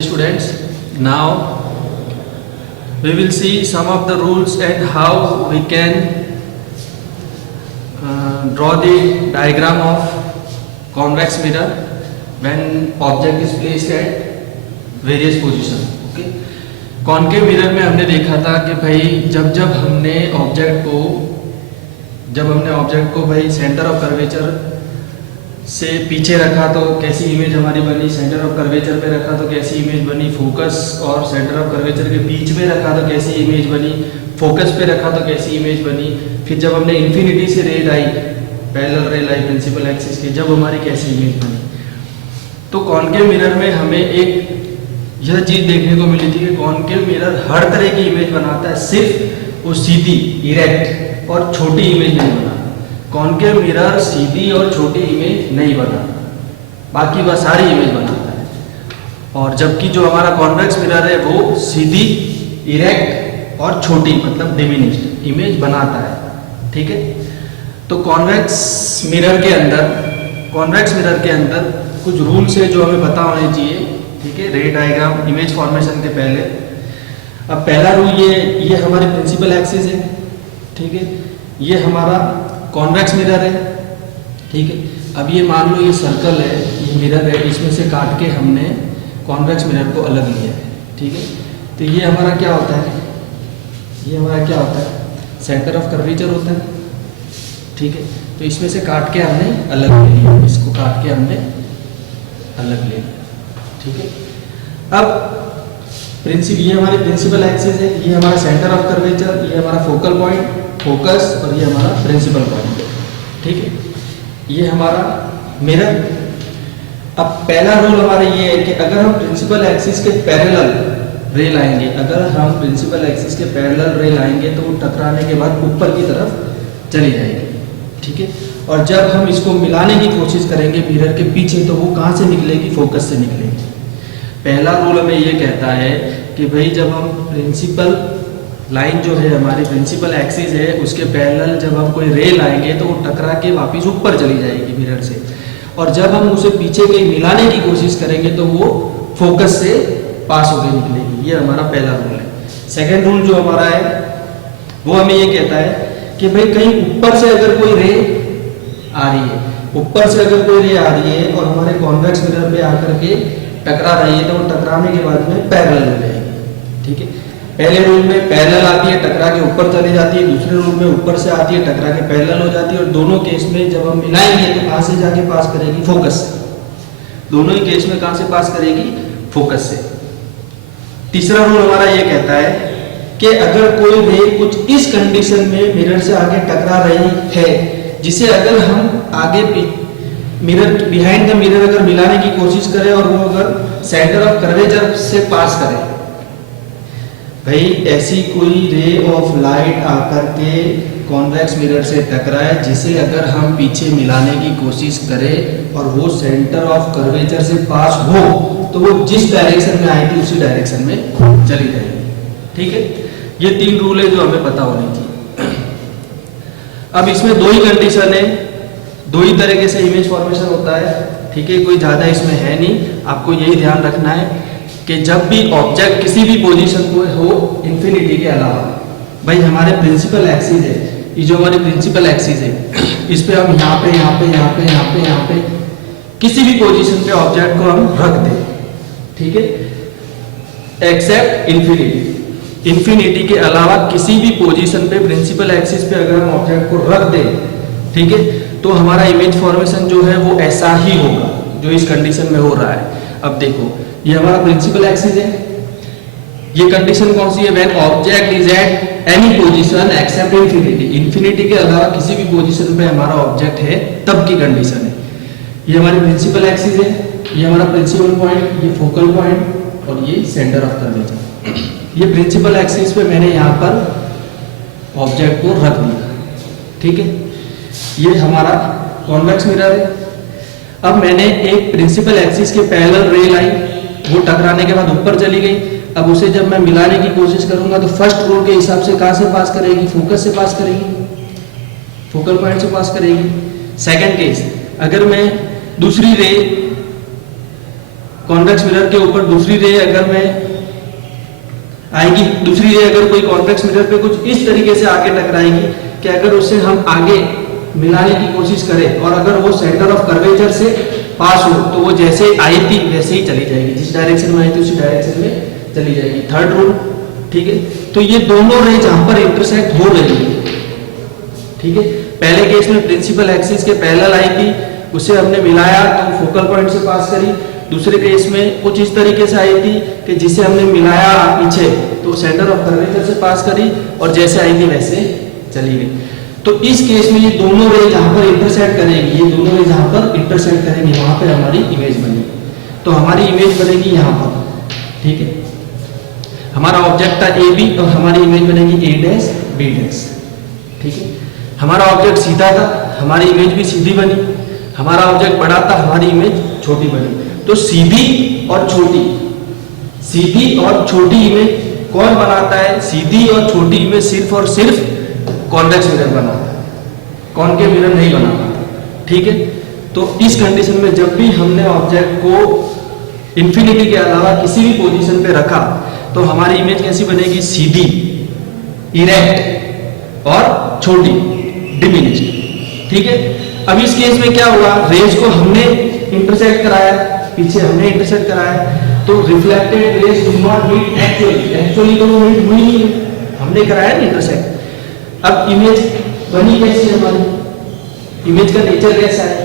Students, now we will see some of the rules and how we can draw the diagram of convex mirror when object is placed at various position. Okay, concave mirror में हमने देखा था कि भाई जब हमने object को भाई सेंटर ऑफ कर्वेचर से पीछे रखा तो कैसी इमेज हमारी बनी, सेंटर ऑफ कर्वेचर पे रखा तो कैसी इमेज बनी, फोकस और सेंटर ऑफ कर्वेचर के बीच में रखा तो कैसी इमेज बनी, फोकस पे रखा तो कैसी इमेज बनी। फिर जब हमने इन्फिनिटी से रे आई, पैरेलल रे लाई प्रिंसिपल एक्सिस की, जब हमारी कैसी इमेज बनी। तो कॉन्केव मिरर में हमें एक यह चीज देखने को मिली थी कि कॉन्केव मिरर हर तरह की इमेज बनाता है, सिर्फ वो सीधी इरेक्ट और छोटी इमेज नहीं बनाता। कॉन्केव मिरर सीधी और छोटी इमेज नहीं बनाता, बाकी वह सारी इमेज बनाता है। और जबकि जो हमारा कॉन्वेक्स मिरर है वो सीधी इरेक्ट और छोटी मतलब डिमिनिश्ड इमेज बनाता है। ठीक है, तो कॉन्वेक्स मिरर के अंदर कुछ रूल्स है जो हमें पता होने चाहिए। ठीक है, रे डायग्राम इमेज फॉर्मेशन के पहले। अब पहला रूल ये हमारी प्रिंसिपल एक्सिस है। ठीक है, ये हमारा कॉन्वेक्स मिरर है। ठीक है, अब ये मान लो ये सर्कल है, ये मिरर है, इसमें से काट के हमने कॉन्वेक्स मिरर को अलग लिया है। ठीक है, तो ये हमारा क्या होता है, सेंटर ऑफ कर्वेचर होता है। ठीक है, तो इसमें से काट के हमने अलग ले लिया, इसको काट के हमने अलग ले लिया। ठीक है, अब ये हमारी प्रिंसिपल एक्सिस है, ये हमारा सेंटर ऑफ कर्वेचर, ये हमारा फोकल पॉइंट, फोकस, और ये हमारा प्रिंसिपल पॉइंट। ठीक है, ये हमारा मिरर। अब पहला रूल हमारा ये है कि अगर हम प्रिंसिपल एक्सिस के पैरेलल रे लाएंगे तो वो टकराने के बाद ऊपर की तरफ चली जाएगी। ठीक है, और जब हम इसको मिलाने की कोशिश करेंगे मिरर के पीछे तो वो कहाँ से निकलेगी, फोकस से निकलेगी। पहला रूल हमें ये कहता है कि भाई जब हम प्रिंसिपल लाइन जो है हमारी प्रिंसिपल एक्सिस है उसके पैरेलल जब हम कोई रे लाएंगे तो वो टकरा के वापस ऊपर चली जाएगी मिरर से, और जब हम उसे पीछे कहीं मिलाने की कोशिश करेंगे तो वो फोकस से पास होकर निकलेगी। ये हमारा पहला रूल है। सेकेंड रूल जो हमारा है वो हमें ये कहता है कि भाई कहीं ऊपर से अगर कोई रे आ रही है और हमारे कॉन्वेक्स मिरर पे आकर के टकरा रही है तो वो टकराने के बाद में पैरेलल हो जाएगी। ठीक है, पहले रूल में पैरेलल आती है, टकरा के ऊपर चली जाती है। दूसरे रूल में ऊपर से आती है, टकरा के पैरेलल हो जाती है। और दोनों केस में जब हम मिलाएंगे तो कहां से जाके पास करेगी, फोकस से। दोनों ही केस में कहां से पास करेगी, फोकस से। तीसरा रूल हमारा ये कहता है कि अगर कोई रे कुछ इस कंडीशन में मिरर से आगे टकरा रही है जिसे अगर हम आगे मिरर बिहाइंड द मिरर अगर मिलाने की कोशिश करें और वो अगर सेंटर ऑफ कर्वेचर से पास करे, भाई ऐसी कोई रे ऑफ लाइट आकर के कॉन्वेक्स मिरर से टकराए जिसे अगर हम पीछे मिलाने की कोशिश करें और वो सेंटर ऑफ कर्वेचर से पास हो तो वो जिस डायरेक्शन में आएगी उसी डायरेक्शन में चली जाएगी। ठीक है, ये तीन रूल है जो हमें पता होने चाहिए। अब इसमें दो ही कंडीशन है, दो ही तरीके से इमेज फॉर्मेशन होता है। ठीक है, कोई ज्यादा इसमें है नहीं। आपको यही ध्यान रखना है कि जब भी ऑब्जेक्ट किसी भी पोजीशन को हो इन्फिनिटी के अलावा, भाई हमारे प्रिंसिपल एक्सिस है, ये जो हमारी प्रिंसिपल एक्सिस है इस पे हम यहाँ पे किसी भी पोजीशन पे ऑब्जेक्ट को हम रख दें। ठीक है, एक्सेप्ट इन्फिनिटी के अलावा किसी भी पोजीशन पे प्रिंसिपल एक्सिस पे अगर हम ऑब्जेक्ट को रख दें, ठीक है, तो हमारा इमेज फॉर्मेशन जो है वो ऐसा ही होगा जो इस कंडीशन में हो रहा है। अब देखो, ये हमारा प्रिंसिपल एक्सिस है। ये कंडीशन कौन सी है, when object is at any position except infinity के अलावा किसी भी पोजीशन पे हमारा ऑब्जेक्ट है तब की कंडीशन है। ये हमारी प्रिंसिपल एक्सिस है, ये हमारा प्रिंसिपल पॉइंट, ये फोकल पॉइंट और ये सेंटर ऑफ कर्वेचर। ये प्रिंसिपल एक्सिस पे मैंने यहाँ पर ऑब्जेक्ट को रख दिया। ठीक है, ये हमारा कॉन्वेक्स मिरर है। अब मैंने एक प्रिंसिपल एक्सिस के पैरेलल रे लाई, वो टकराने के बाद ऊपर चली गई। अब उसे जब मैं मिलाने की कोशिश करूंगा तो फर्स्ट रूल के हिसाब से कहां से पास करेगी, फोकस से पास करेगी, फोकल पॉइंट से पास करेगी। सेकंड केस, अगर मैं दूसरी रे कॉन्वेक्स मिरर के ऊपर दूसरी रे अगर मैं आएगी, दूसरी रे अगर कोई कॉन्वेक्स मिरर पे कुछ इस तरीके से आके टकराएगी कि अगर उससे हम आगे मिलाने की कोशिश करें और अगर वो सेंटर ऑफ कर्वेचर से पास हो तो वो जैसे आई थी वैसे ही चली जाएगी, जिस डायरेक्शन में आई थी उसी डायरेक्शन में चली जाएगी। थर्ड रूल, ठीक है। तो ये दोनों रे जहां पर इंटरसेक्ट हो रही है, ठीक है, पहले केस में प्रिंसिपल एक्सिस के पैरेलल आई थी, उसे हमने मिलाया तो फोकल पॉइंट से पास करी। दूसरे केस में कुछ इस तरीके से आई थी कि जिसे हमने मिलाया पीछे तो सेंटर ऑफ कर्वेचर से पास करी और जैसे आई थी वैसे चली गई। तो इस केस में ये दोनों रे जहां पर इंटरसेक्ट करेगी, ये दोनों रे जहां पर इंटरसेक्ट करेंगी वहां पर हमारी इमेज बनेगी। तो हमारी इमेज बनेगी यहाँ पर, ठीक है। हमारा ऑब्जेक्ट था ए बी और हमारी इमेज बनेगी ए डैश बी डैश, ठीक है। हमारा ऑब्जेक्ट सीधा था, हमारी इमेज भी सीधी बनी। हमारा ऑब्जेक्ट बड़ा था, हमारी इमेज छोटी बनी। तो सीधी और छोटी, सीधी और छोटी इमेज कौन बनाता है? सीधी और छोटी इमेज सिर्फ और सिर्फ कॉन्वेक्स मिरर बनाता है, कॉनकेव मिरर नहीं बना पाता, ठीक है। तो इस कंडीशन में जब भी हमने ऑब्जेक्ट को इंफिनिटी के अलावा किसी भी पोजीशन पे रखा तो हमारी इमेज कैसी बनेगी? सीधी, इरेक्ट और छोटी, डिमिनिश्ड, ठीक है। अब इस केस में क्या हुआ? रेज को हमने इंटरसेक्ट कराया, पीछे हमने इंटरसेक्ट कराया, तो reflected rays do not meet actually तो वो मीट हुई नहीं, हमने कराया ना इंटरसेक्ट। अब इमेज बनी कैसी है? हमारी इमेज का नेचर कैसा है?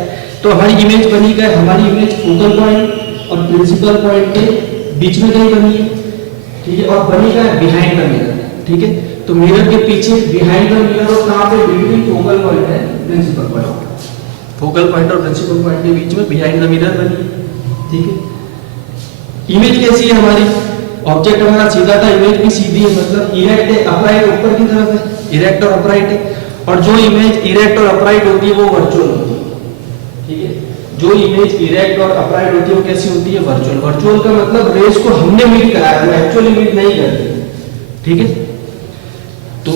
तो हमारी इमेज बनी क्या है? हमारी इमेज फोकल पॉइंट और प्रिंसिपल पॉइंट के बीच में कहीं बनी है, ठीक है। और बनी क्या है? बिहाइंड द मिरर, ठीक है। तो मिरर के पीछे बिहाइंड द मिरर और कहां पे? बिटवीन फोकल पॉइंट है प्रिंसिपल पॉइंट, फोकल पॉइंट और प्रिंसिपल पॉइंट के बीच में बिहाइंड द मिरर बनी है, ठीक है। इमेज कैसी है हमारी? ऑब्जेक्ट हमारा सीधा था, इमेज भी सीधी है, मतलब इरेक्ट है, अपराइट ऊपर की तरफ है, इरेक्ट और अपराइट है। और जो इमेज इरेक्ट और अपराइट होती है वो वर्चुअल होती है, ठीक है। जो इमेज इरेक्ट और अपराइट होती है वो कैसी होती है? वर्चुअल। वर्चुअल का मतलब रेज को हमने मीट कराया, वो एक्चुअली मीट नहीं करती, ठीक है। तो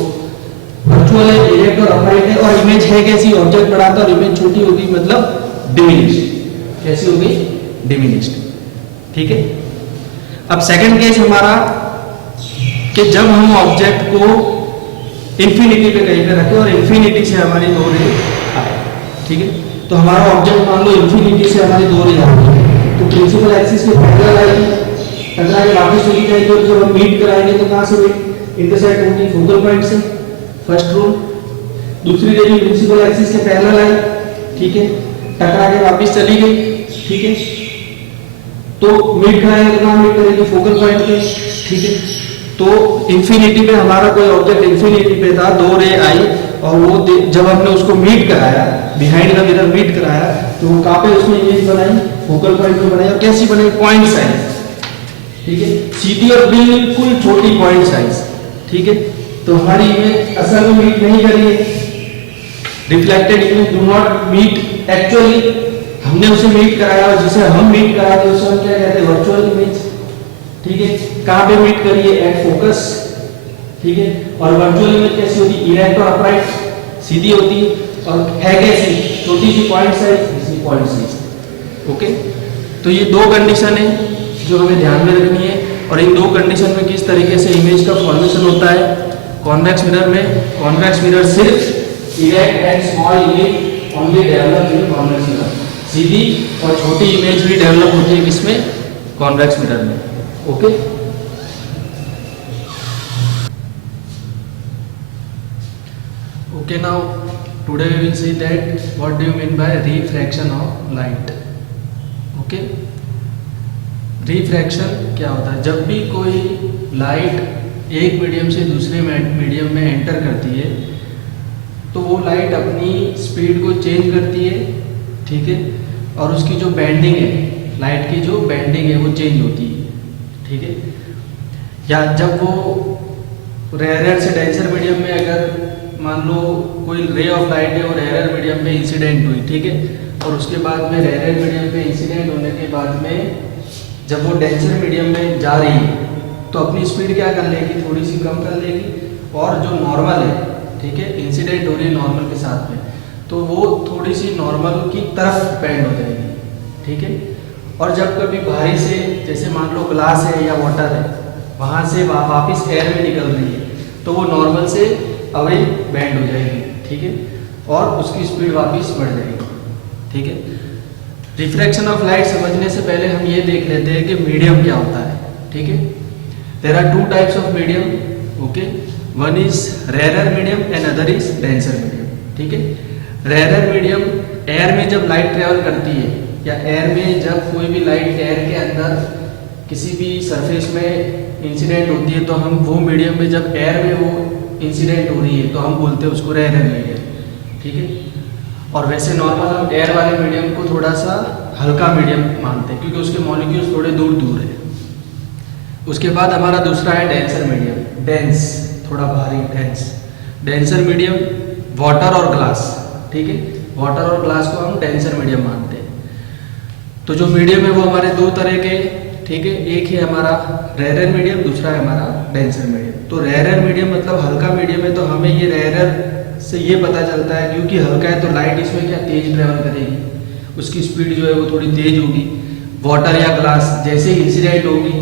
वर्चुअल है, इरेक्ट और अपराइट है। और इमेज है कैसी? ऑब्जेक्ट बड़ा था और इमेज छोटी हो गई, मतलब डिमिनिश्ड। कैसी हो गई? डिमिनिश्ड, ठीक है। अब सेकंड केस हमारा कि जब हम ऑब्जेक्ट को इंफिनिटी पे कहीं पे रखे और इंफिनिटी से हमारी दो रे आए, ठीक है। तो हमारा ऑब्जेक्ट मान लो इंफिनिटी से हमारी दो रे आए, तो प्रिंसिपल एक्सिस के पैरेलल आएगी, टकरा के वापस चली जाएगी और जब हम मीट कराएंगे तो कहां से इंटरसेक्ट होगी? फोकल पॉइंट से, फर्स्ट रूल। दूसरी रे भी प्रिंसिपल एक्सिस के पैरेलल आई, ठीक है, टकरा के वापस चली गई, ठीक है। तो मीट कराएंगे तो कहां मीट करेगी? फोकल पॉइंट पे, ठीक है। तो इंफिनिटी पे हमारा कोई ऑब्जेक्ट इंफिनिटी पे था, दो रे आई और वो जब हमने उसको मीट कराया, बिहाइंड द मिरर मीट कराया, तो वो कहां पे उसने इमेज बनाई? फोकल पॉइंट पे बनाई। और कैसी बनी? पॉइंट साइज, ठीक है, सीधी और बिल्कुल छोटी पॉइंट साइज, ठीक है। तो हमारी इमेज असल में मीट नहीं करी है, reflected image do not meet actually, हमने उसे मीट कराया और जिसे हम मीट कराते हैं उसे हम क्या कहते हैं? वर्चुअल इमेज, ठीक है। कहां पे मीट करिए? एट फोकस, ठीक है। और वर्चुअल इमेज कैसी होती है? इरेक्ट और अपराइट, सीधी होती है और है कैसी? छोटी सी पॉइंट साइज, इसकी पॉइंट साइज, ओके। तो ये दो कंडीशन है जो हमें ध्यान में रखनी है। और इन दो कंडीशन में किस तरीके से इमेज का फॉर्मेशन होता है कॉन्वेक्स मिरर में? कॉन्वेक्स मिरर सिर्फ erect and small image only develop in convex mirror, सीधी और छोटी इमेज भी डेवलप होती है किसमें? कॉन्वेक्स मिरर में, okay. Okay, now today we will see that what do you mean by refraction of light. Okay, refraction क्या होता है? जब भी कोई लाइट एक मीडियम से दूसरे मीडियम में एंटर करती है तो वो लाइट अपनी स्पीड को चेंज करती है, ठीक है। और उसकी जो बेंडिंग है, लाइट की जो बेंडिंग है वो चेंज होती है, ठीक है। या जब वो रेयर से डेंसर मीडियम में अगर मान लो कोई रे ऑफ लाइट है और रेयर मीडियम पे इंसिडेंट हुई, ठीक है, और उसके बाद में रेयर मीडियम पे इंसिडेंट होने के बाद में जब वो डेंसर मीडियम में जा रही है तो अपनी स्पीड क्या कर लेगी? थोड़ी सी कम कर लेगी। और जो नॉर्मल है, ठीक है, इंसिडेंट हो रही है नॉर्मल के साथ में, तो वो थोड़ी सी नॉर्मल की तरफ बेंड हो जाएगी, ठीक है। और जब कभी बाहरी से जैसे मान लो ग्लास है या वाटर है, वहाँ से वापस एयर में निकल रही है, तो वो नॉर्मल से अवे बैंड हो जाएगी, ठीक है, और उसकी स्पीड वापस बढ़ जाएगी, ठीक है। रिफ्रैक्शन ऑफ लाइट समझने से पहले हम ये देख लेते हैं कि मीडियम क्या होता है, ठीक है। There are two types of medium, okay, one is rare medium and other is denser medium, ठीक है। रेयर मीडियम, एयर में जब लाइट ट्रेवल करती है या एयर में जब कोई भी लाइट एयर के अंदर किसी भी सरफेस में इंसिडेंट होती है, तो हम वो मीडियम में जब एयर में वो इंसिडेंट हो रही है तो हम बोलते हैं उसको रेयर मीडियम, ठीक है। और वैसे नॉर्मल हम एयर वाले मीडियम को थोड़ा सा हल्का मीडियम मानते हैं क्योंकि उसके मॉलिक्यूल्स थोड़े दूर दूर है। उसके बाद हमारा दूसरा है डेंसर मीडियम, डेंस, थोड़ा भारी, डेंस। डेंसर मीडियम वाटर और ग्लास, ठीक है, वाटर और ग्लास को हम डेंसर मीडियम मानते हैं। तो जो मीडियम है वो हमारे दो तरह के, ठीक है, एक है हमारा रेयर मीडियम, दूसरा है हमारा डेंसर मीडियम। तो रेयर मीडियम मतलब हल्का मीडियम है, तो हमें ये रेयर से ये पता चलता है क्योंकि हल्का है तो लाइट इसमें क्या तेज ट्रेवल करेगी, उसकी स्पीड जो है वो थोड़ी तेज होगी। वाटर या ग्लास जैसे इंसिडेंट होगी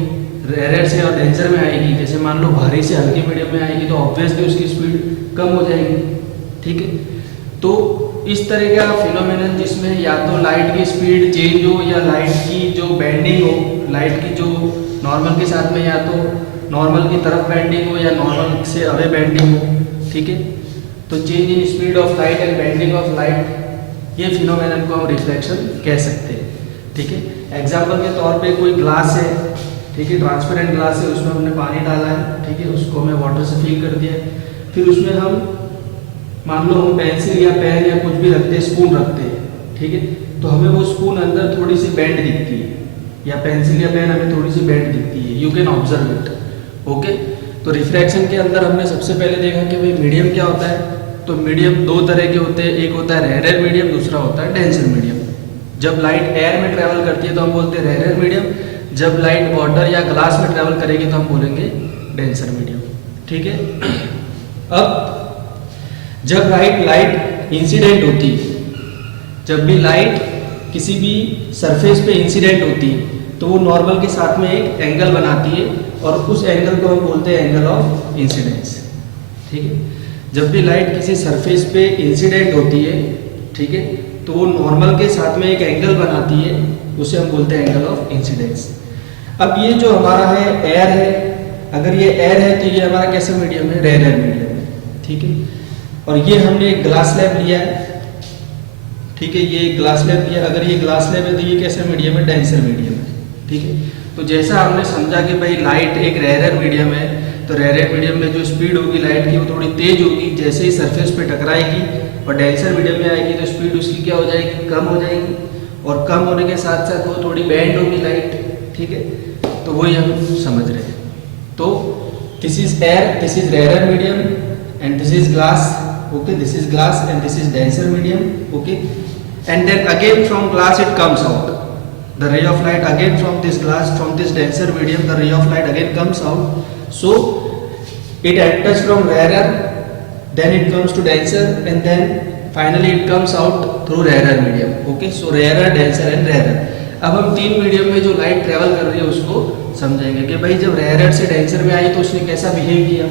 रेयर से और डेंसर में आएगी, जैसे मान लो भारी से हल्की मीडियम में आएगी तो ऑब्वियसली उसकी स्पीड कम हो जाएगी, ठीक है। तो इस तरह का फिनोमेनन जिसमें या तो लाइट की स्पीड चेंज हो या लाइट की जो बेंडिंग हो, लाइट की जो नॉर्मल के साथ में या तो नॉर्मल की तरफ बेंडिंग हो या नॉर्मल से अवे बेंडिंग हो, ठीक है। तो change in speed of light and bending of light, ये फिनोमेनन को हम रिफ्लेक्शन कह सकते हैं, ठीक है। एग्जाम्पल के तौर पे कोई ग्लास है, ठीक है, ट्रांसपेरेंट ग्लास है, उसमें हमने पानी डाला है, ठीक है, उसको हमें वाटर से फिल कर दिया है, फिर उसमें हम मान लो हम पेंसिल या पेन या कुछ भी रखते हैं, स्पून रखते हैं, ठीक है, तो हमें वो स्पून अंदर थोड़ी सी बेंड दिखती है या पेंसिल या पेन हमें थोड़ी सी बेंड दिखती है, you can observe it, okay. तो रिफ्रैक्शन के अंदर हमने सबसे पहले देखा कि भाई मीडियम क्या होता है। तो मीडियम दो तरह के होते हैं, एक होता है रेयर मीडियम, दूसरा होता है डेंसर मीडियम। जब लाइट एयर में ट्रेवल करती है तो हम बोलते हैं रेयर मीडियम, जब लाइट वाटर या ग्लास में ट्रेवल करेगी तो हम बोलेंगे डेंसर मीडियम, ठीक है। अब जब लाइट इंसिडेंट होती है, जब भी लाइट किसी भी सरफेस पे इंसिडेंट होती है तो वो नॉर्मल के साथ में एक एंगल बनाती है और उस एंगल को हम बोलते हैं एंगल ऑफ इंसिडेंस, ठीक है। जब भी लाइट किसी सरफेस पे इंसिडेंट होती है, ठीक है, तो वो नॉर्मल के साथ में एक एंगल बनाती है, उसे हम बोलते हैं एंगल ऑफ इंसिडेंस। अब ये जो हमारा है एयर है, अगर ये एयर है तो ये हमारा कैसा मीडियम है, रेयर मीडियम है, ठीक है। और ये हमने एक ग्लास स्लैब लिया है, ठीक है, ये ग्लास स्लैब लिया, अगर ये ग्लास स्लैब है तो ये कैसा मीडियम है, डेंसर मीडियम है, ठीक है। तो जैसा हमने समझा कि भाई लाइट एक रेयर मीडियम है, तो रेयर मीडियम में जो स्पीड होगी लाइट की वो थोड़ी तेज होगी जैसे ही सरफेस पे टकराएगी, और डेंसर मीडियम में आएगी तो स्पीड उसकी क्या हो जाएगी, कम हो जाएगी, और कम होने के साथ साथ वो थोड़ी बैंड होगी लाइट, ठीक है। तो वही हम समझ रहे हैं। तो this is air, this is rare medium and this is glass, okay, this is glass and this is denser medium, okay. And then again from glass it comes out, the ray of light again from this glass, from this denser medium, the ray of light again comes out. So it enters from rarer, then it comes to denser, and then finally it comes out through rarer medium, okay. So rarer, denser and rarer. अब हम तीन medium में जो light travel कर रही है उसको समझेंगे कि भाई जब रेयर से डेंसर में आई तो उसने कैसा बिहेव किया,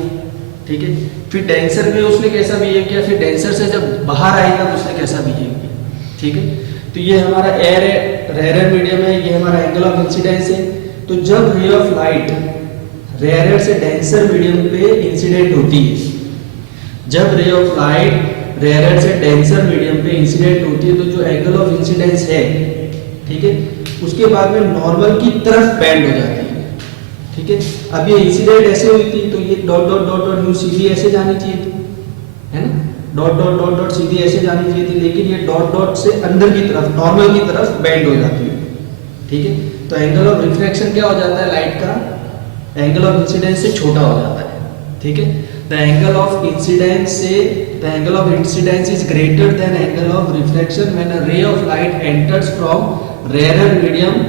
ठीक है, फिर डेंसर में उसने कैसा बिहेव किया, फिर डेंसर से जब बाहर आएगा तो उसने कैसा बिहेव किया, ठीक है। तो ये हमारा एयर है, रेयर मीडियम है, ये हमारा एंगल ऑफ इंसिडेंस है। तो जब रे ऑफ लाइट रेयर से डेंसर मीडियम पे इंसिडेंट होती है, जब रे ऑफ लाइट रेयर से डेंसर मीडियम पे इंसिडेंट होती है तो जो एंगल ऑफ इंसिडेंस है, ठीक है, उसके बाद में नॉर्मल की तरफ बेंड हो जाती है, ठीक है। अब ये इंसिडेंट ऐसे हुई थी तो ये डॉट डॉट डॉट डॉट यूं सीधी ऐसे जानी चाहिए थी, है ना, डॉट डॉट डॉट डॉट सीधी ऐसे जानी चाहिए थी, लेकिन ये डॉट डॉट से अंदर की तरफ नॉर्मल की तरफ बेंड हो जाती है, ठीक है। तो एंगल ऑफ रिफ्रैक्शन क्या हो जाता है लाइट का, एंगल ऑफ इंसिडेंस से छोटा हो जाता है, ठीक है। द एंगल ऑफ इंसिडेंस से the angle of incidence is greater than angle of refraction when a ray of light enters from rare medium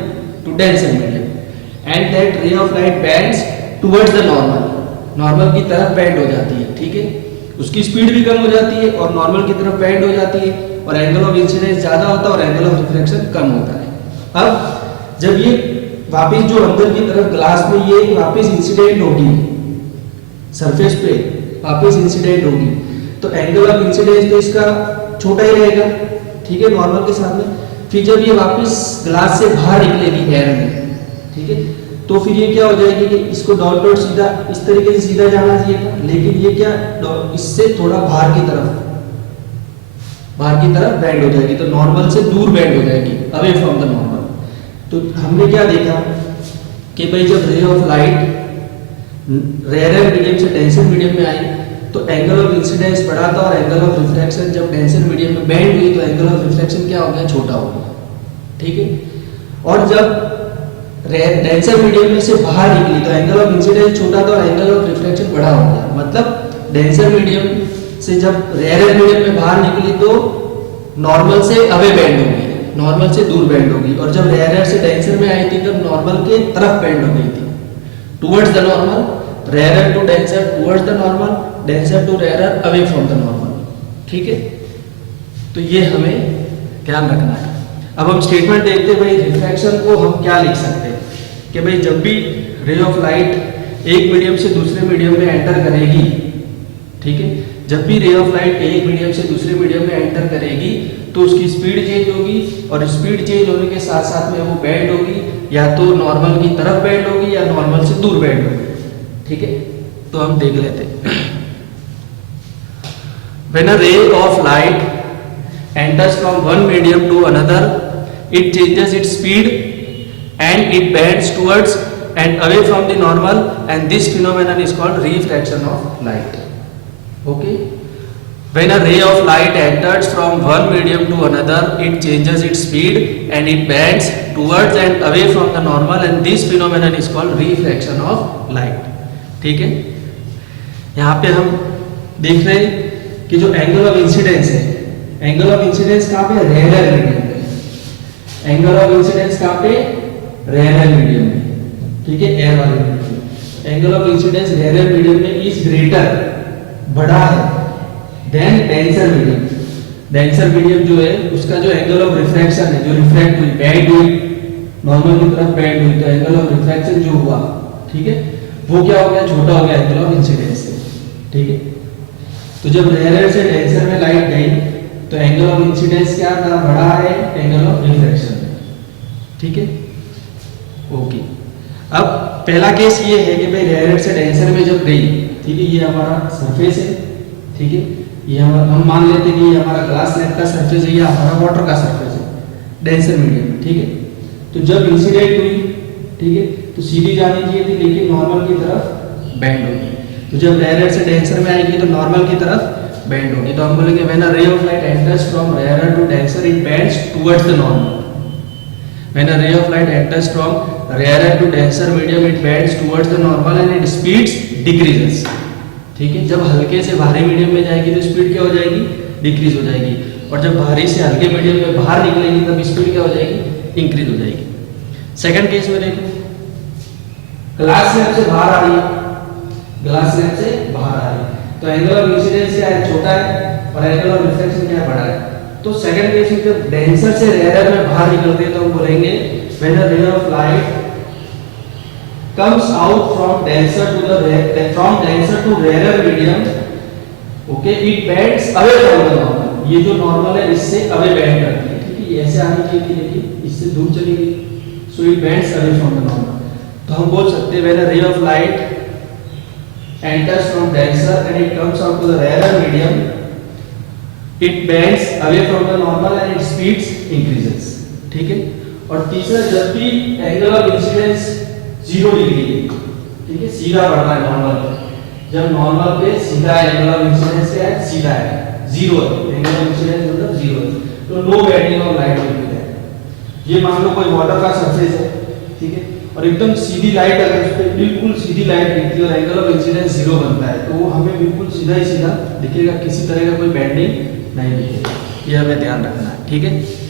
to denser medium and that ray of light bends towards the normal, normal की तरफ bend हो जाती है, ठीक है। उसकी speed भी कम हो जाती है और नॉर्मल की तरफ बेंड हो जाती है और एंगल ऑफ इंसिडेंस ज़्यादा होता है और एंगल ऑफ रिफ्रैक्शन कम होता है। अब जब ये वापस जो अंदर की तरफ ग्लास में ये वापस इंसिडेंट होगी सरफेस पे, वापस इंसिडेंट होगी, तो एंगल ऑफ इंसिडेंस तो इसका छोटा ही रहेगा, ठीक है, नॉर्मल के सामने। फिर जब ये वापस ग्लास से बाहर निकलेगी एयर में, ठीक है, तो फिर ये क्या हो जाएगी कि इसको डॉट डॉट सीधा इस तरीके से सीधा जाना चाहिए था, लेकिन ये क्या इससे थोड़ा बाहर की तरफ बेंड हो जाएगी, तो नॉर्मल से दूर बेंड हो जाएगी, अवे फ्रॉम द नॉर्मल। तो हमने क्या देखा कि भाई जब ray of light rare medium से डेंसर मीडियम में आई तो एंगल ऑफ इंसिडेंस बढ़ा था, और एंगल ऑफ रिफ्लेक्शन जब डेंसर मीडियम में बेंड हुई तो एंगल ऑफ रिफ्लेक्शन क्या हो गया, छोटा हो गया, ठीक है। और जब डेंसर मीडियम में से बाहर निकली तो एंगल ऑफ इंसिडेंस छोटा था और एंगल ऑफ रिफ्लेक्शन बड़ा हो गया, मतलब डेंसर मीडियम से जब रेयर मीडियम में बाहर निकली तो नॉर्मल से अवे बेंड होगी, नॉर्मल से दूर बेंड होगी, और जब रेयर से डेंसर में आई थी तब नॉर्मल के तरफ बेंड हो गई थी, towards the normal, rare to denser towards the normal, denser to rare away from the normal, ठीक है। तो ये हमें ध्यान रखना है। अब हम स्टेटमेंट देखते हैं, भाई रिफ्लेक्शन को हम क्या लिख सकते हैं कि भाई जब भी रे ऑफ लाइट एक मीडियम से दूसरे मीडियम में एंटर करेगी, ठीक है, जब भी रे ऑफ लाइट एक मीडियम से दूसरे मीडियम में एंटर करेगी तो उसकी स्पीड चेंज होगी, और स्पीड चेंज होने के साथ साथ में वो बेंड होगी, या तो नॉर्मल की तरफ बेंड होगी या नॉर्मल से दूर बेंड होगी, ठीक है। तो हम देख लेते हैं। When a ray of light enters from one medium to another, it changes its speed and it bends towards and away from the normal, and this phenomenon is called refraction of light. Okay. When a ray of light enters from one medium to another, it changes its speed and it bends towards and away from the normal, and this phenomenon is called refraction of light. ठीक है, यहाँ पे हम देख रहे हैं कि जो एंगल ऑफ इंसिडेंस है, एंगल ऑफ इंसिडेंस कहाँ पे, रेयर मीडियम में। एंगल ऑफ इंसिडेंस कहाँ पे, रेयर मीडियम में, ठीक है, एयर वाले मीडियम में। Angle of incidence rare medium में इज ग्रेटर, बड़ा है, than denser medium. Denser medium जो है उसका जो एंगल ऑफ रिफ्रैक्शन है, जो रिफ्रैक्ट हुई, बेंड हुई, नॉर्मल की तरफ बेंड हुई, तो एंगल ऑफ रिफ्रैक्शन जो हुआ, ठीक है, वो क्या हो गया, छोटा हो गया एंगल ऑफ इंसिडेंस से, ठीक है। तो जब रेयर से डेंसर में लाइट गई तो एंगल ऑफ इंसिडेंस क्या था, बड़ा है एंगल ऑफ रिफ्रैक्शन, ठीक है, ओके। अब पहला केस ये है कि भाई रेयर से डेंसर में जब गई, ठीक है, ये हमारा सरफेस है, ठीक है, ये हम मान लेते हैं कि ये हमारा ग्लास स्लैब का सरफेस है, या हमारा वाटर का सरफेस है, डेंसर मीडियम में, ठीक है। तो जब इंसिडेंट हुई, ठीक है, तो सीधी जानी चाहिए थी, लेकिन नॉर्मल की तरफ बेंड होगी। तो जब रेयर से डेंसर में आएगी तो नॉर्मल की तरफ बेंड होगी, तो हम बोलेंगे when a ray of light enters from rare to denser it bends towards the normal. When a ray of light enters from rare to denser medium it bends towards the normal and it speeds decreases, ठीक है। जब हल्के से भारी medium में जाएगी तो speed क्या हो जाएगी, डिक्रीज हो जाएगी, और जब भारी से हल्के मीडियम में बाहर निकलेगी तब स्पीड क्या हो जाएगी, इंक्रीज हो जाएगी। सेकंड केस में देखो, ग्लास स्लैब से बाहर आ रही है, ग्लास स्लैब से बाहर आ रही है, तो एंगल ऑफ इंसिडेंस क्या है, छोटा है, और एंगल ऑफ रिफ्लेक्शन क्या है, बड़ा है। तो सेकंड केस में जब डेंसर से रेयर में बाहर निकलते हैं तो हम बोलेंगे when a ray of light comes out from denser to rarer medium, okay, it bends away from the normal. ये जो नॉर्मल है इससे अवे बेंड करती है, ठीक है, ये ऐसे आनी चाहिए थी लेकिन इससे दूर चली गई, so it bends away from the normal. तो हम बोल सकते हैं when a ray of light enters from denser and it comes out to the rarer medium, it bends away from the normal and its speeds increases, ठीक है। और तीसरा, जब भी एंगल ऑफ इंसिडेंस 0 डिग्री है, ठीक है, सीधा बढ़ रहा है नॉर्मल पे, जब नॉर्मल पे सीधा एंगल ऑफ इंसिडेंस क्या है, सीधा है, 0 है, एंगल ऑफ इंसिडेंस मतलब 0 है, तो no bending of light will be there. ये मान लो कोई वाटर का सरफेस है, ठीक है, और एकदम सीधी लाइट अगर उस पे बिल्कुल सीधी लाइट गिरती है और एंगल ऑफ इंसिडेंस 0 बनता है, तो वो हमें बिल्कुल सीधा ही सीधा दिखेगा, किसी तरह का कोई बेंडिंग नहीं दिखेगा, ये हमें ध्यान रखना है, ठीक है।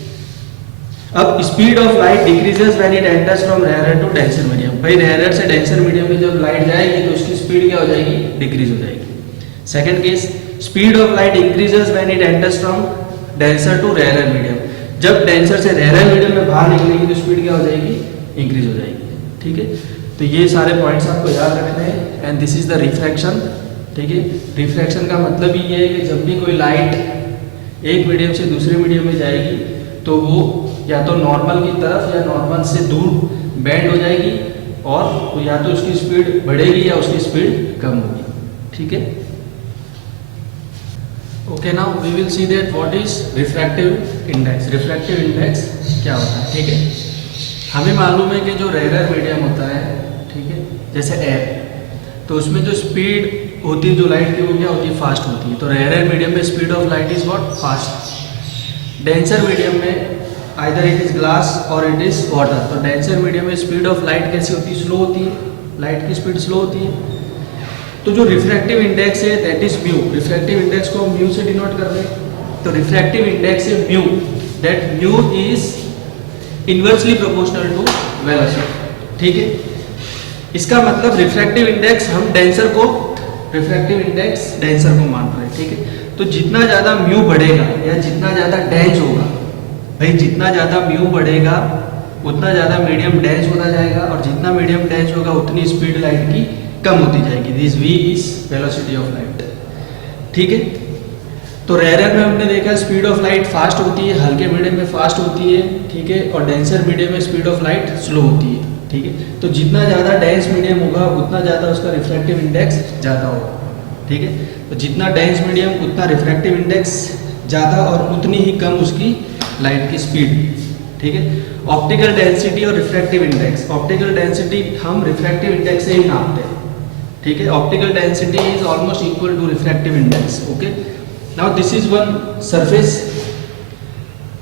अब speed of light decreases when it enters from rare to denser medium. भाई रेयर से डेंसर मीडियम में जब लाइट जाएगी तो उसकी स्पीड क्या हो जाएगी, डिक्रीज हो जाएगी। Second case, speed of light increases when it enters from denser to rare medium. जब डेंसर से रेयर मीडियम में बाहर निकलेगी तो स्पीड क्या हो जाएगी, इंक्रीज हो जाएगी। ठीक है, तो ये सारे पॉइंट्स आपको याद रखने हैं। And this is the refraction. ठीक है, रिफ्रैक्शन का मतलब ये है कि जब भी कोई लाइट एक मीडियम से दूसरे मीडियम में जाएगी तो वो या तो नॉर्मल की तरफ या नॉर्मल से दूर बेंड हो जाएगी, और या तो उसकी स्पीड बढ़ेगी या उसकी स्पीड कम होगी। ठीक है, okay, now we will see that what is refractive index. Refractive index क्या होता है? ठीक है, हमें मालूम है कि जो रेयर मीडियम होता है, ठीक है, जैसे एयर, तो उसमें जो स्पीड होती है जो लाइट की वो क्या होती है, फास्ट होती है। तो रेयर मीडियम में speed of light is what, fast. Denser medium में आइदर इट इज ग्लास और इट इज वाटर। तो डेंसर मीडियम में स्पीड ऑफ लाइट कैसी होती है, स्लो होती है, लाइट की स्पीड स्लो होती है। तो जो रिफ्रैक्टिव इंडेक्स है that is mu. Refractive index को हम म्यू से डिनोट कर रहे हैं। तो रिफ्रैक्टिव इंडेक्स है mu, that mu is inversely proportional to velocity. ठीक है, इसका मतलब रिफ्रैक्टिव इंडेक्स हम डेंसर को, रिफ्रैक्टिव इंडेक्स डेंसर को मान रहे हैं। ठीक है, तो जितना ज़्यादा म्यू बढ़ेगा या जितना ज़्यादा डेंस होगा, भाई जितना ज़्यादा म्यू बढ़ेगा उतना ज़्यादा मीडियम डेंस होता जाएगा, और जितना मीडियम डेंस होगा उतनी स्पीड लाइट की कम होती जाएगी। This v is velocity of light. ठीक है, तो रेयर में हमने देखा स्पीड ऑफ लाइट फास्ट होती है, हल्के मीडियम में फास्ट होती है। ठीक है, और डेंसर मीडियम में स्पीड ऑफ लाइट स्लो होती है। ठीक है, तो जितना ज़्यादा डेंस मीडियम होगा उतना ज़्यादा उसका रिफ्रैक्टिव इंडेक्स ज़्यादा होगा। ठीक है, तो जितना डेंस मीडियम उतना रिफ्रैक्टिव इंडेक्स ज़्यादा और उतनी ही कम उसकी लाइट की स्पीड। ठीक है, ऑप्टिकल डेंसिटी और रिफ्रैक्टिव इंडेक्स। ऑप्टिकल डेंसिटी हम रिफ्रैक्टिव इंडेक्स से ही नापते हैं। ठीक है, optical density is almost equal to refractive index. Okay, now this is one surface,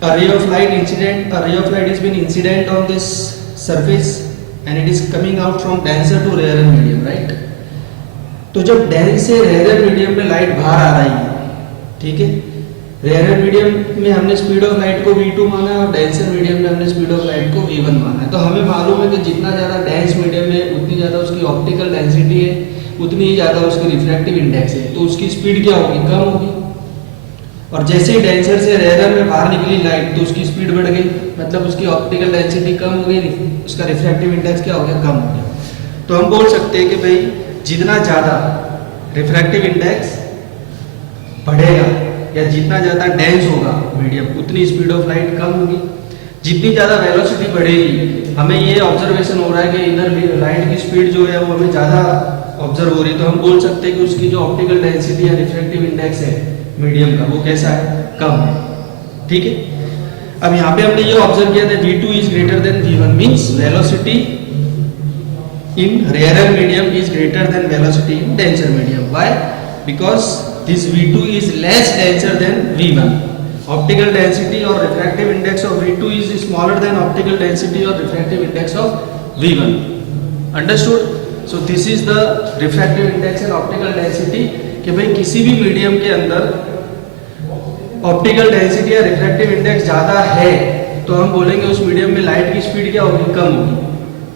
a ray of light incident, a ray of light has been incident on this surface and it is coming out from denser to rarer medium, right? तो जब dense से rare medium में light बाहर आ रही है, ठीक है, rare medium में हमने स्पीड ऑफ लाइट को v2 माना है और डेंसर मीडियम में हमने स्पीड ऑफ लाइट को v1 माना है। तो हमें मालूम है कि जितना ज़्यादा डेंस मीडियम है उतनी ज़्यादा उसकी ऑप्टिकल डेंसिटी है, उतनी ही ज़्यादा उसकी रिफ्रैक्टिव इंडेक्स है, तो उसकी स्पीड क्या होगी, कम होगी। और जैसे ही डेंसर से रेयर में बाहर निकली लाइट तो उसकी स्पीड बढ़ गई, मतलब उसकी ऑप्टिकल डेंसिटी कम हो गई, उसका रिफ्रैक्टिव इंडेक्स क्या हो गया, कम हो गया। तो हम बोल सकते हैं कि भाई जितना ज़्यादा रिफ्रैक्टिव इंडेक्स बढ़ेगा या जितना ज़्यादा डेंस होगा मीडियम उतनी स्पीड ऑफ लाइट कम होगी। जितनी ज़्यादा वेलोसिटी बढ़ेगी, हमें ये ऑब्जर्वेशन हो रहा है कि इधर लाइट की स्पीड जो है वो हमें ज़्यादा ऑब्जर्व हो रही है, तो हम बोल सकते हैं कि उसकी जो ऑप्टिकल डेंसिटी या रिफ्रैक्टिव इंडेक्स है मीडियम का वो कैसा है, कम है। ठीक है, अब यहाँ पे हमने ये ऑब्जर्व किया था v2 is greater than v1 means velocity in rare medium is greater than velocity in denser medium. Why? Because this v2 is less denser than v1। Optical density और refractive index of v2 is smaller than optical density और refractive index of v1। Understood? So this is the refractive index and optical density, कि भाई किसी भी medium के अंदर optical density या refractive index ज़्यादा है तो हम बोलेंगे उस मीडियम में लाइट की स्पीड क्या होगी, कम होगी।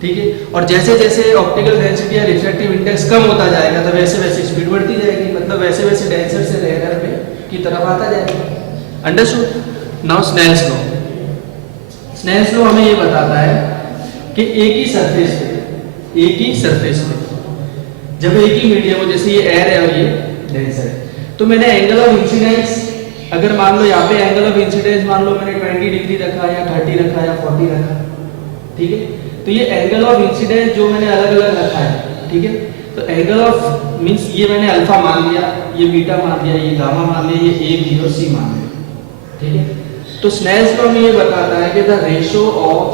ठीक है, और जैसे जैसे ऑप्टिकल डेंसिटी या रिफ्रैक्टिव इंडेक्स कम होता जाएगा तो वैसे वैसे स्पीड बढ़ती जाएगी, मतलब वैसे वैसे डेंसर से रेयर में की तरफ आता जाएगा। Understood? Now Snell's law. Snell's law हमें ये बताता है कि एक ही सरफेस पे जब एक ही मीडियम हो, जैसे ये एयर है और ये डेंसर है, तो मैंने एंगल ऑफ इंसिडेंस, अगर मान लो यहाँ पे एंगल ऑफ इंसिडेंस मान लो मैंने 20 डिग्री रखा या 30 रखा या 40 रखा, ठीक है, तो ये एंगल ऑफ इंसिडेंस जो मैंने अलग अलग रखा है, ठीक है, तो एंगल ऑफ मींस ये मैंने अल्फा मान लिया, ये बीटा मान लिया, ये गामा मान लिया, ये ए बी और सी मान लिया, ठीक है। तो स्नेल्स लॉ में ये बताता है कि the ratio of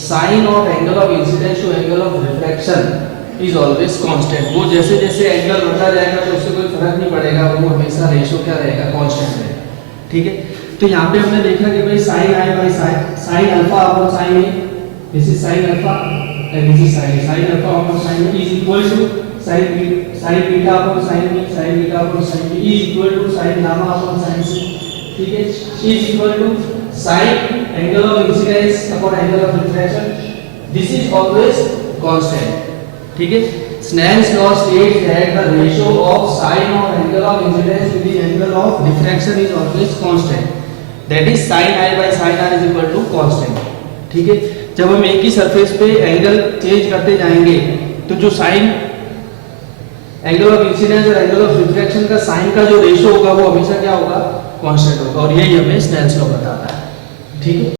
sine of angle of incidence to angle of refraction is always constant. वो जैसे जैसे एंगल बढ़ता जाएगा तो उससे कोई फर्क नहीं पड़ेगा, वो हमेशा रेशो क्या रहेगा, कांस्टेंट रहेगा। ठीक है, तो यहाँ पे हमने देखा कि भाई sine i by sine alpha upon sine A, this is sine alpha and this is sine alpha upon sine A is equal to sine beta upon sine B, sine beta upon sine B is equal to sine gamma upon sine C, ठीक है, is equal to sine angle of incidence upon angle of refraction, this is always constant. ठीक है, Snell's law states that the ratio of sine or angle of incidence to the angle of diffraction is always constant. That is sin I by sin r is equal to constant. ठीक है, जब हम एक ही surface पे angle change करते जाएंगे तो जो साइन एंगल ऑफ इंसिडेंस और एंगल ऑफ रिफ्रैक्शन का साइन का जो रेशियो होगा वो हमेशा क्या होगा, कांस्टेंट होगा। और यही हमें स्नेल्स लॉ बताता है। ठीक है।